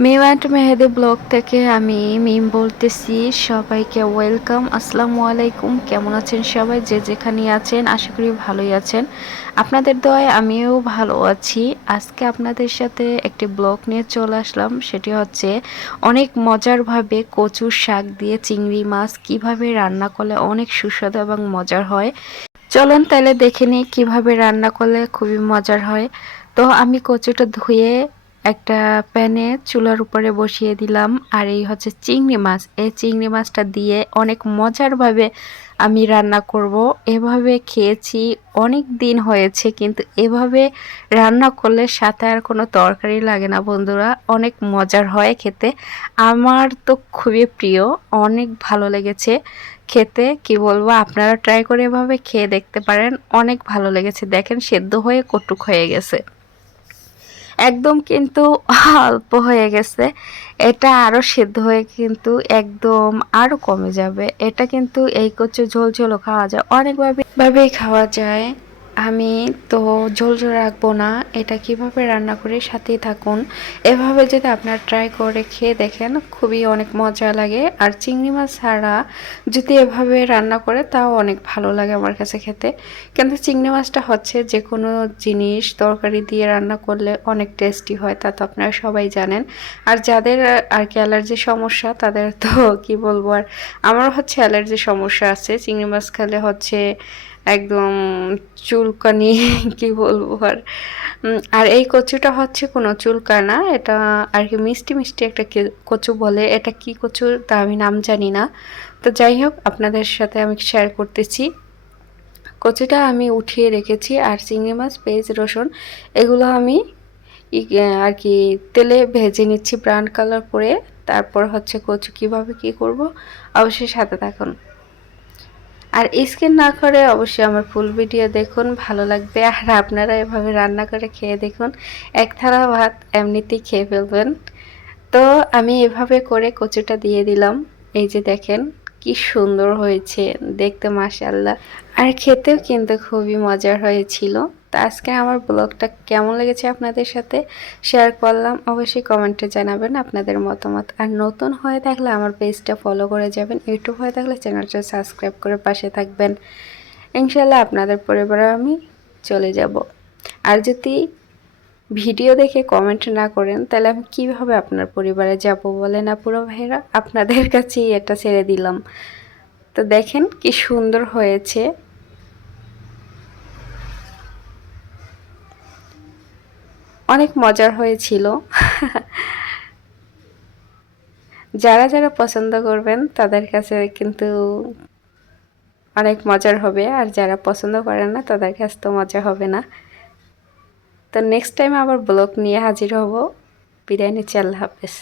Meme and Mehedi blog থেকে আমি মিম বলতেছি। সবাইকে ওয়েলকাম। আসসালামু আলাইকুম। কেমন আছেন সবাই? যে যেখানে আছেন আশা করি ভালোই আছেন। আপনাদের দয়ায় আমিও ভালো আছি। আজকে আপনাদের সাথে একটি ব্লগ নিয়ে চলে আসলাম। সেটি হচ্ছে অনেক মজারভাবে কচুর শাক দিয়ে চিংড়ি মাছ কিভাবে রান্না করলে অনেক সুস্বাদু এবং মজার হয়। চলুন তাহলে দেখে নিই কিভাবে রান্না করলে খুবই মজার হয়। তো আমি কচুটা ধুয়ে একটা প্যানে চুলার উপরে বসিয়ে দিলাম। আর এই হচ্ছে চিংড়ি মাছ। এই চিংড়ি মাছটা দিয়ে অনেক মজারভাবে আমি রান্না করব। এভাবে খেয়েছি অনেক দিন হয়েছে, কিন্তু এভাবে রান্না করলে সাথে আর কোনো তরকারি লাগে না বন্ধুরা। অনেক মজার হয় খেতে। আমার তো খুবই প্রিয়, অনেক ভালো লেগেছে খেতে। কি বলবো, আপনারা ট্রাই করে এভাবে খেয়ে দেখতে পারেন। অনেক ভালো লেগেছে। দেখেন সেদ্ধ হয়ে কটুক হয়ে গেছে, একদম কিন্তু অল্প হয়ে গেছে। এটা আরো সেদ্ধ হয়ে কিন্তু একদম আরো কমে যাবে। এটা কিন্তু এই কচু ঝোল ঝোলও খাওয়া যায়, অনেকভাবেই খাওয়া যায়। আমি তো ঝোল ঝোল রাখবো না, এটা কিভাবে রান্না করি সাথেই থাকুন। এভাবে যদি আপনারা ট্রাই করে খেয়ে দেখেন, খুবই অনেক মজা লাগে। আর চিংড়ি মাছ ছাড়া যদি এভাবে রান্না করে তাও অনেক ভালো লাগে আমার কাছে খেতে। কিন্তু চিংড়ি মাছটা হচ্ছে যে কোনো জিনিস তরকারি দিয়ে রান্না করলে অনেক টেস্টি হয়, তা তো আপনারা সবাই জানেন। আর যাদের আর কি অ্যালার্জির সমস্যা তাদের তো কি বলবো। আর আমার হচ্ছে অ্যালার্জির সমস্যা আছে, চিংড়ি মাছ খেলে হচ্ছে একদম চুলকানি কি বলবো। আর এই কচুটা হচ্ছে কোনো চুলকায় না, এটা আর কি মিষ্টি মিষ্টি একটা কচু বলে। এটা কি কচু তা আমি নাম জানি না। তো যাই হোক, আপনাদের সাথে আমি শেয়ার করতেছি। কচুটা আমি উঠিয়ে রেখেছি, আর চিংড়ি মাছ, পেঁয়াজ, রসুন এগুলো আমি আর কি তেলে ভেজে নিচ্ছি ব্রাউন কালার করে। তারপর হচ্ছে কচু কিভাবে কি করব অবশ্যই সাথে থাকুন। আর স্কিপ না করে অবশ্যই আমার ফুল ভিডিও দেখুন, ভালো লাগবে। আর আপনারা এভাবে রান্না করে খেয়ে দেখুন, এক থালা ভাত এমনিতেই খেয়ে ফেলবেন। তো আমি এভাবে করে কচুটা দিয়ে দিলাম। এই যে দেখেন কি সুন্দর হয়েছে দেখতে, মাশাআল্লাহ। আর খেতেও কিন্তু খুবই মজার হয়েছিল। তো আজকে আমার ব্লগটা কেমন লেগেছে আপনাদের সাথে শেয়ার করলাম। অবশ্যই কমেন্টে জানাবেন আপনাদের মতামত। আর নতুন হয়ে থাকলে আমার পেজটা ফলো করে যাবেন, ইউটিউব হয়ে থাকলে চ্যানেলটা সাবস্ক্রাইব করে পাশে থাকবেন। ইনশাল্লাহ আপনাদের পরিবারে আমি চলে যাব। আর যদি ভিডিও দেখে কমেন্ট না করেন তাহলে আমি কিভাবে আপনার পরিবারে যাব বলেন আপুরা ভাইরা? আপনাদের কাছেই এটা ছেড়ে দিলাম। তো দেখেন কি সুন্দর হয়েছে, অনেক মজার হয়েছিল। যারা যারা পছন্দ করবেন তাদের কাছে কিন্তু অনেক মজার হবে, আর যারা পছন্দ করেন না তাদের কাছে তো মজা হবে না। তো নেক্সট টাইম আবার ব্লগ নিয়ে হাজির হব। বিদায় নিচ্ছি, আল্লাহ হাফেজ।